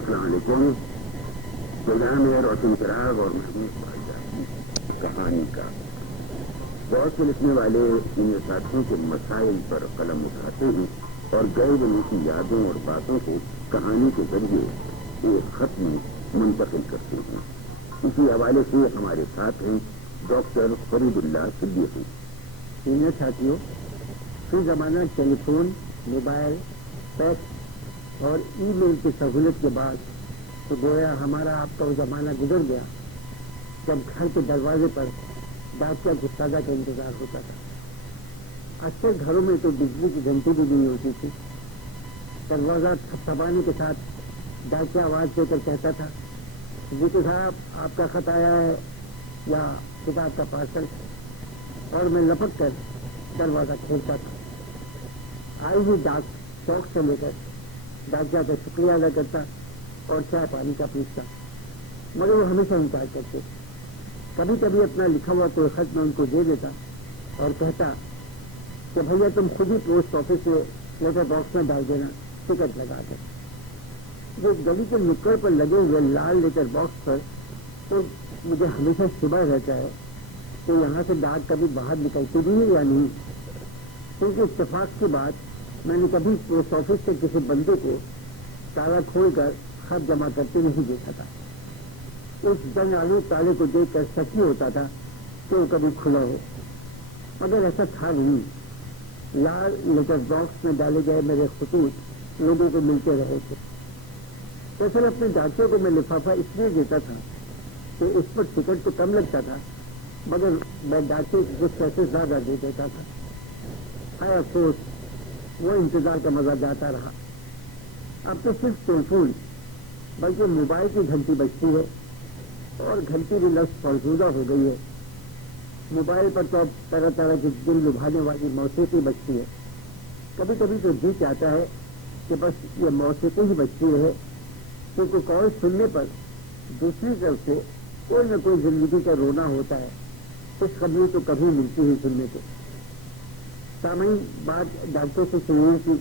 السلام علیکم. پروگرام ہے روشن چراغ اور محمود بھائی کی کہانی کا. بہت سے لکھنے والے ان ساتھیوں کے مسائل پر قلم اٹھاتے ہیں اور گئے دنوں کی یادوں اور باتوں کو کہانی کے ذریعے ایک خط میں منتقل کرتے ہیں. اسی حوالے سے ہمارے ساتھ ہیں ڈاکٹرفرید اللہ صدیقی. سینئر ساتھیوں، فی زمانہ ٹیلی فون، موبائل، فیکس اور ای میل کی سہولت کے بعد تو گویا ہمارا آپ کا وہ زمانہ گزر گیا جب گھر کے دروازے پر ڈاکیا کی سزا کا انتظار ہوتا تھا. اکثر گھروں میں تو بجلی کی گھنٹی بھی نہیں ہوتی تھی. دروازہ تھپتھپانے کے ساتھ ڈاکیا آواز دے کر کہتا تھا، صدیقی صاحب آپ کا خط آیا ہے یا کتاب کا پارسل، اور میں لپک کر دروازہ کھولتا تھا. آئی ہوئی ڈاک شوق سے لے کر ڈاکیا کا شکریہ ادا کرتا اور چائے پانی کا پوچھتا، مگر وہ ہمیشہ انکار کرتے. کبھی کبھی اپنا لکھا ہوا کوئی خط میں ان کو دے دیتا اور کہتا کہ بھیا تم خود ہی پوسٹ آفس سے لیٹر باکس میں ڈال دینا ٹکٹ لگا کر. جو گلی کے نکڑ پر لگے ہوئے لال لیٹر باکس پر تو مجھے ہمیشہ شبہ رہتا ہے کہ یہاں سے ڈاک کبھی باہر نکلتی بھی ہے یا نہیں، کیونکہ اتفاق کی بات میں نے کبھی پوسٹ آفس سے کسی بندے کو تالا کھول کر خط جمع کرتے نہیں دیکھا تھا. اس جنگ آلو تالے کو دیکھ کر شک ہی ہوتا تھا کہ وہ کبھی کھلا ہو، مگر ایسا تھا نہیں. لال لیٹر باکس میں ڈالے گئے میرے خطوط لوگوں کو ملتے رہے تھے. دراصل اپنے ڈاکیوں کو میں لفافہ اس لیے دیتا تھا کہ اس پر ٹکٹ تو کم لگتا تھا، مگر میں ڈاکے کچھ پیسے زیادہ دے دیتا تھا. ہائے افسوس، وہ انتظار کا مزہ جاتا رہا. اب تو صرف ٹیلی فون بلکہ موبائل کی گھنٹی بجتی ہے اور گھنٹی بھی لفظ فرسودہ ہو گئی ہے. موبائل پر تو اب طرح طرح کی دل لبھانے والی موسیقی بجتی ہے. کبھی کبھی تو جی چاہتا ہے کہ بس یہ موسیقی ہی بجتی ہے، کیونکہ کال سننے پر دوسری طرف سے کوئی نہ کوئی زندگی کا رونا ہوتا ہے. خوشخبری تو کبھی ملتی ہی سننے کو. سامعین، بات ڈاکٹر سے شروع کی.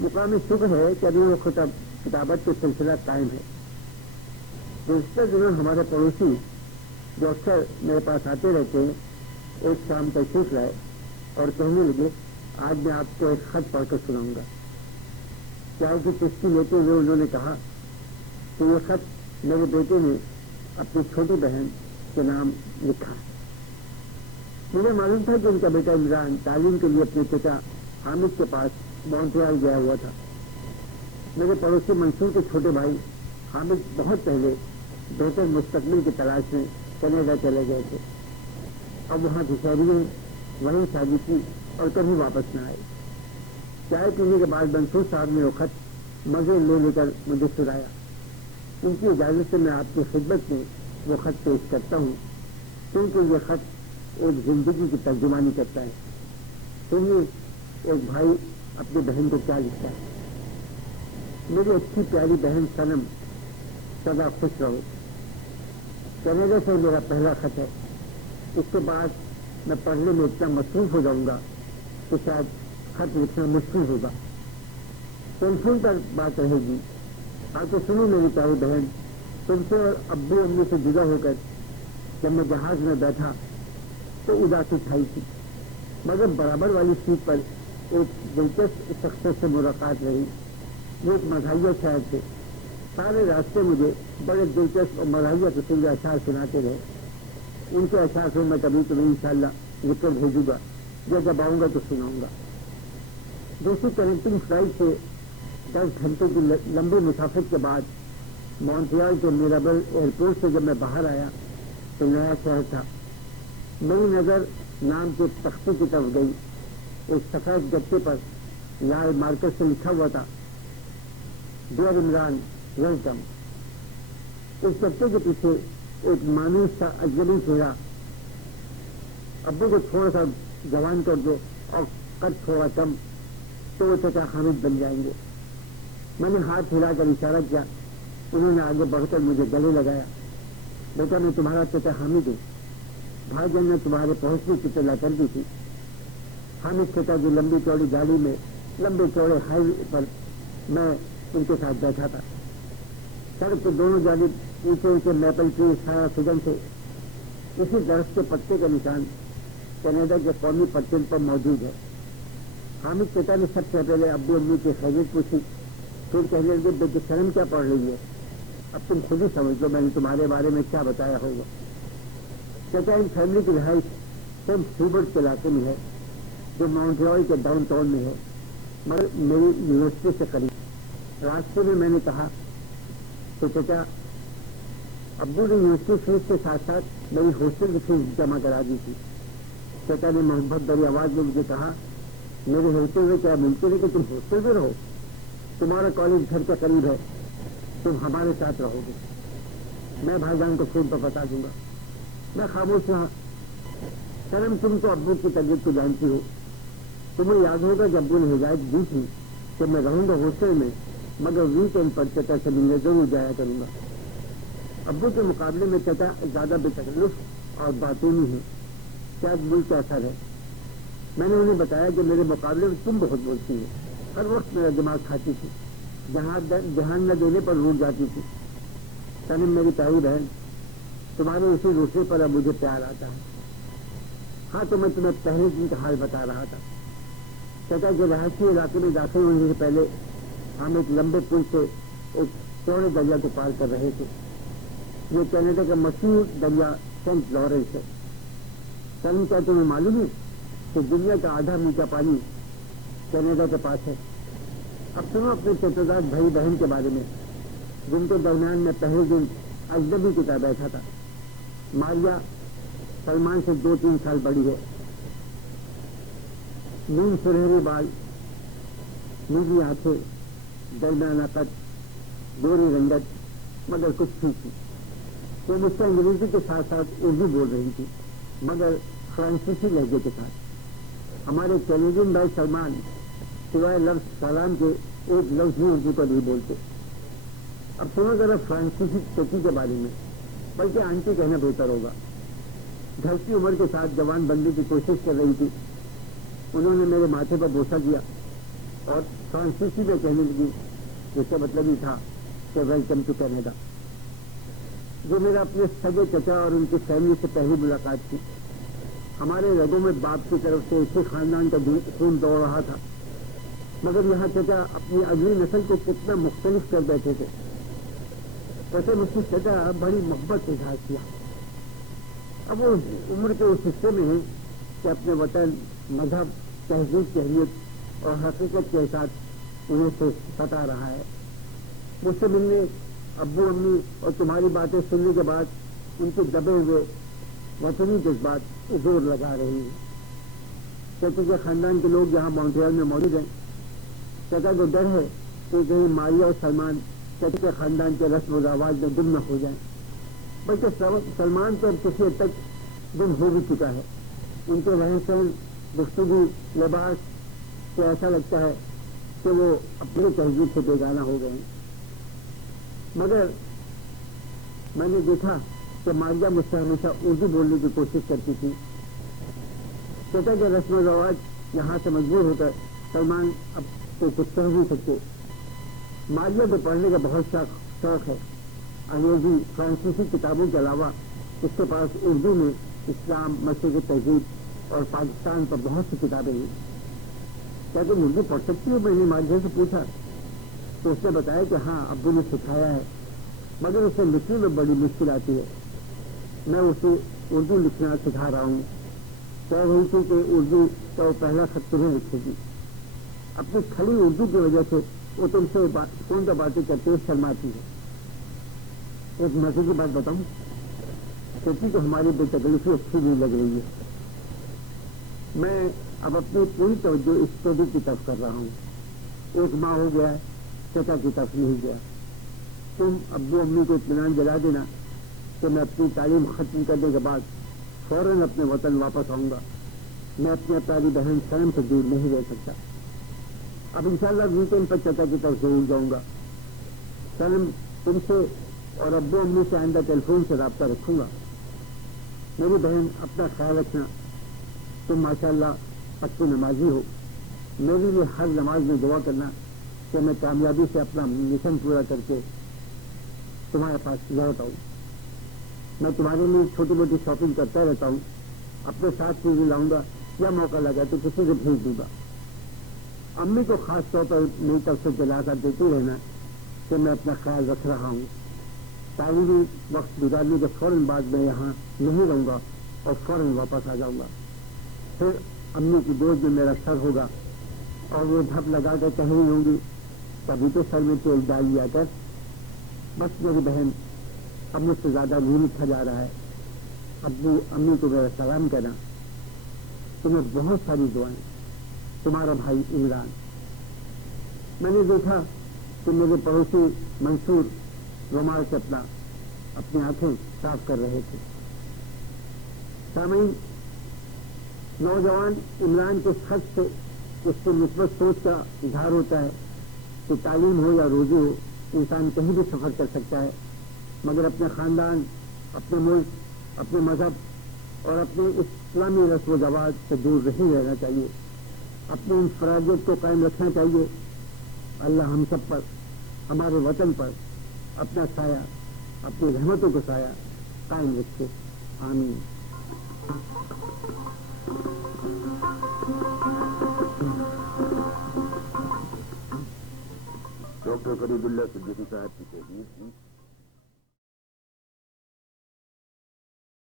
مقامی شکر ہے کہ ابھی وہ کتابت کا سلسلہ قائم ہے. گزشتہ دنوں ہمارے پڑوسی جو اکثر میرے پاس آتے رہتے ہیں ایک شام تشریف لائے اور کہنے لگے آج میں آپ کو ایک خط پڑھ کر سناؤں گا. چائے کی چسکی لیتے ہوئے انہوں نے کہا کہ یہ خط میرے بیٹے نے اپنی چھوٹی بہن کے نام لکھا ہے. مجھے معلوم تھا کہ ان کا بیٹا عمران تعلیم کے لیے اپنے چچا حامد کے پاس مونٹریال گیا ہوا تھا. میرے پڑوسی منصور کے چھوٹے بھائی حامد بہت پہلے بہتر مستقبل کی تلاش میں کینیڈا چلے گئے تھے. اب وہاں دشہری وہیں شادی کی اور کبھی واپس نہ آئے. چائے پینے کے بعد منصور صاحب نے وہ خط مزے لے کر مجھے سنایا. ان کی اجازت سے میں آپ کی خدمت میں وہ خط پیش کرتا ہوں، کیونکہ یہ خط ایک زندگی کی ترجمانی کرتا ہے. سنیے ایک بھائی اپنی بہن کو کیا لکھتا ہے. میری اچھی پیاری بہن صنم، سدا خوش رہو. کینیڈا سے میرا پہلا خط ہے. اس کے بعد میں پڑھنے میں اتنا مصروف ہو جاؤں گا کہ شاید خط لکھنا مشکل ہوگا. ٹیلی فون پر بات رہے گی. آ کے سنو میری پیاری بہن، تم سے اور ابو امی سے جدا ہو کر جب میں جہاز میں بیٹھا تو اداسی چھائی تھی، مگر برابر والی سیٹ پر ایک دلچسپ شخصیت سے ملاقات رہی. وہ ایک مزاحیہ شاعر تھے. سارے راستے مجھے بڑے دلچسپ اور مزاحیہ قسم کے اشعار سناتے رہے. ان کے اشعار سے میں کبھی تمہیں انشاءاللہ لکھ کر بھیجوں گا، جب آؤں گا تو سناؤں گا. دوسری کنیکٹنگ فلائٹ سے 10 گھنٹے کی لمبی مسافت کے بعد مونٹریال کے میرابل ایئرپورٹ سے جب میں باہر آیا تو نیا شہر تھا. میری نظر نام کے تختے کی طرف گئی. ایک سفید گتے پر لال مارکر سے لکھا ہوا تھا، ڈیئر عمران ویلکم. اس گتے کے پیچھے ایک مانوس سا اجنبی چہرہ، ابو کو تھوڑا سا جوان کر دو اور قد تھوڑا کم تو وہ چچا حامد بن جائیں گے. میں نے ہاتھ ہلا کر اشارہ کیا. انہوں نے آگے بڑھ کر مجھے گلے لگایا. بیٹا میں تمہارا چچا حامد ہوں. بھائی جان نے تمہارے پہنچنے کی اطلاع کر دی تھی. حامد چچا کی لمبی چوڑی گاڑی میں لمبے چوڑے ہائی وے پر میں ان کے ساتھ بیٹھا تھا. سڑک کے دونوں جانب اونچے اونچے میپل ٹری سایہ فگن تھے. اسی درخت کے پتے کا نشان کینیڈا کے قومی پرچم پر موجود ہے. حامد چچا نے سب سے پہلے ابو امی کی خیریت پوچھی، پھر کہنے لگے بیٹی شرم کیا پڑ رہی ہے، اب تم خود ہی سمجھ لو میں نے تمہارے بارے میں کیا بتایا ہوگا. چچا ان فیملی کی رہائش سینٹ ہیوبرٹ کے علاقے میں ہے جو مونٹریال کے ڈاؤن ٹاؤن میں ہے، مگر میری یونیورسٹی سے قریب. راستے میں نے کہا تو چچا ابو نے یونیورسٹی فیس کے ساتھ ساتھ میری ہاسٹل کی فیس جمع کرا دی تھی. چچا نے محبت بھری آواز میں مجھے کہا، میرے ہوتے ہوئے کیا ممکن ہے کہ تم ہاسٹل میں رہو؟ تمہارا کالج گھر کے قریب ہے، تم ہمارے ساتھ رہو گے. میں بھائی جان کو فون پر بتا دوں گا. میں خاموش رہا. کرم تم تو ابو کی طبیعت کو جانتی ہو. تمہیں یاد ہوگا کہ ابو نے ہدایت دی تھی کہ میں رہوں گا ہاسٹل میں، مگر ویکینڈ پر چچا سے ملنے ضرور جایا کروں گا. ابو کے مقابلے میں چچا زیادہ بے تکلف اور باطینی ہے. شاید ملک کا اثر ہے. میں نے انہیں بتایا کہ میرے مقابلے میں تم بہت بولتی ہو، ہر وقت میرا دماغ کھاتی تھی، دھیان نہ دینے پر روٹ جاتی تھی. سنم میری پیاری بہن، تمہارے اسی روسے پر اب مجھے پیار آتا ہے. ہاں تو میں تمہیں پہلے دن کا حال بتا رہا تھا. چچا کے رہائشی علاقے میں داخل ہونے سے پہلے ہم ایک لمبے پل سے ایک چوڑے دریا کو پار کر رہے تھے. یہ کینیڈا کا مشہور دریا سینٹ لارنس ہے. سنم کیا تمہیں معلوم ہے کہ دنیا کا آدھا میٹر پانی کینیڈا کے پاس ہے؟ اب سنو اپنے چچزاد بھائی بہن کے بارے میں جن کے درمیان میں پہلے دن اجنبی کے ساتھ بیٹھا تھا. ماریا سلمان سے 2-3 سال بڑی ہے. نیم سنہری بال، نیلی آنکھیں، درمیانہ قد، گوری رنگت، مگر کچھ ٹھیک تھی. وہ مجھ سے انگریزی کے ساتھ ساتھ اردو بول رہی تھی، مگر فرانسیسی لہجے کے ساتھ. ہمارے کینیڈین بھائی سلمان سوائے لفظ سلام کے ایک لفظ بھی اردو کا نہیں بولتے. اب سنو ذرا فرانسیسی چچی کے بارے میں، بلکہ آنٹی کہنا بہتر ہوگا. گھر کی عمر کے ساتھ جوان بننے کی کوشش کر رہی تھی. انہوں نے میرے ماتھے پر بوسہ دیا اور فرانسیسی میں کہنے لگی، جس کا مطلب ہی تھا کہ ویلکم ٹو کینیڈا. جو میرا اپنے سگے چچا اور ان کی فیملی سے پہلی ملاقات تھی. ہمارے رگوں میں باپ کی طرف سے اسی خاندان کا خون دوڑ رہا تھا، مگر یہاں چچا اپنی اگلی نسل کو کتنا مختلف کر بیٹھے تھے. ویسے مجھ سے چچا بڑی محبت سے اظہار کیا. اب وہ عمر کے اس حصے میں ہیں کہ اپنے وطن، مذہب، تہذیب کی اہمیت اور حقیقت کے ساتھ انہیں سے ستا رہا ہے. مجھ سے ملنے، ابو امی اور تمہاری باتیں سننے کے بعد ان کے دبے ہوئے وطنی جذبات زور لگا رہی ہیں. چچا کے خاندان کے لوگ یہاں مونٹریال میں موجود ہیں. چچا کو ڈر ہے کہ کہیں ماریا اور سلمان چچا کے خاندان کے رسم و رواج میں گم نہ ہو جائیں، بلکہ سلمان تو اب کسی حد تک گم ہو بھی چکا ہے. ان کے رہن سہن، گفتگو، لباس سے ایسا لگتا ہے کہ وہ اپنے تہذیب سے بیگانہ ہو گئے ہیں. مگر میں نے دیکھا کہ ماریا مجھ سے ہمیشہ اردو بولنے کی کوشش کرتی تھی. چچا کے رسم و رواج یہاں سے مجبور ہو کر سلمان اب تو کچھ کہہ نہیں سکتے. ماریا کو پڑھنے کا بہت شوق ہے. انگریزی، فرانسیسی کتابوں کے علاوہ اس کے پاس اردو میں اسلام، مشرق تہذیب اور پاکستان پر بہت سی کتابیں ہیں. کیا تم اردو پڑھ سکتی ہو؟ میں نے ماریا سے پوچھا تو اس نے بتایا کہ ہاں ابو نے سکھایا ہے، مگر اسے لکھنے میں بڑی مشکل آتی ہے. میں اسے اردو لکھنا سکھا رہا ہوں. کہہ رہی تھی کہ اردو کا وہ پہلا خط تمہیں لکھے گی. اپنی کھلی اردو کی وجہ سے وہ تم سے کون سا باتیں کرتے ہوئے شرماتی ہے. ایک مزے کی بات بتاؤں، کسی کو ہماری بے تکلیفی اچھی نہیں لگ رہی ہے. میں اب اپنی پوری توجہ اسٹڈی کی طرف کر رہا ہوں. 1 ماہ ہو گیا ہے، چچا کی طرف نہیں گیا. تم ابو امی کو اطمینان دلا دینا کہ میں اپنی تعلیم ختم کرنے کے بعد فوراً اپنے وطن واپس آؤں گا. میں اپنی پیاری بہن سنم سے دور نہیں رہ سکتا. اب انشاءاللہ ویکینڈ پر چچا کی طرف ضرور جاؤں گا. سنم، تم سے اور ابو امی سے آئندہ ٹیلی فون سے رابطہ رکھوں گا. میری بہن، اپنا خیال رکھنا. تم ماشاءاللہ پکی نمازی ہو. میرے لیے ہر نماز میں دعا کرنا کہ میں کامیابی سے اپنا مشن پورا کر کے تمہارے پاس لوٹ آؤں. میں تمہارے لیے چھوٹی موٹی شاپنگ کرتا رہتا ہوں, اپنے ساتھ چیزیں لاؤں گا یا موقع لگا تو کسی کو بھیج دوں گا. امی کو خاص طور پر میری طرف سے دلا کر دیتی رہنا کہ میں اپنا خیال رکھ رہا ہوں. تعلیمی وقت گزارنے کے فوراً بعد میں یہاں نہیں رہوں گا اور فوراً واپس آ جاؤں گا. پھر امی کی گود میں میرا سر ہوگا اور وہ دھپ لگا کر کہہ رہی ہوں گی کبھی تو سر میں تیل ڈال لیا کر. بس میری بہن اب مجھ سے زیادہ نہیں لکھا جا رہا ہے. ابو امی کو میرا سلام کہنا. تمہیں بہت ساری دعائیں. تمہارا بھائی عمران. میں نے دیکھا کہ میرے پڑوسی منصور رومال سے اپنی آنکھیں صاف کر رہے تھے. سامعین, نوجوان عمران کے خط سے اس سے مثبت سوچ کا اظہار ہوتا ہے کہ تعلیم ہو یا روزی ہو, انسان کہیں بھی سفر کر سکتا ہے, مگر اپنے خاندان, اپنے ملک, اپنے مذہب اور اپنے اسلامی رسم و رواج سے دور نہیں رہنا چاہیے. اپنی انفرادیت کو قائم رکھنا چاہیے. اللہ ہم سب پر, ہمارے وطن پر اپنا سایہ, اپنی رحمتوں کا سایہ قائم رکھے. آمین. ڈاکٹر فرید اللہ صدیقی صاحب کی تحریر تھی.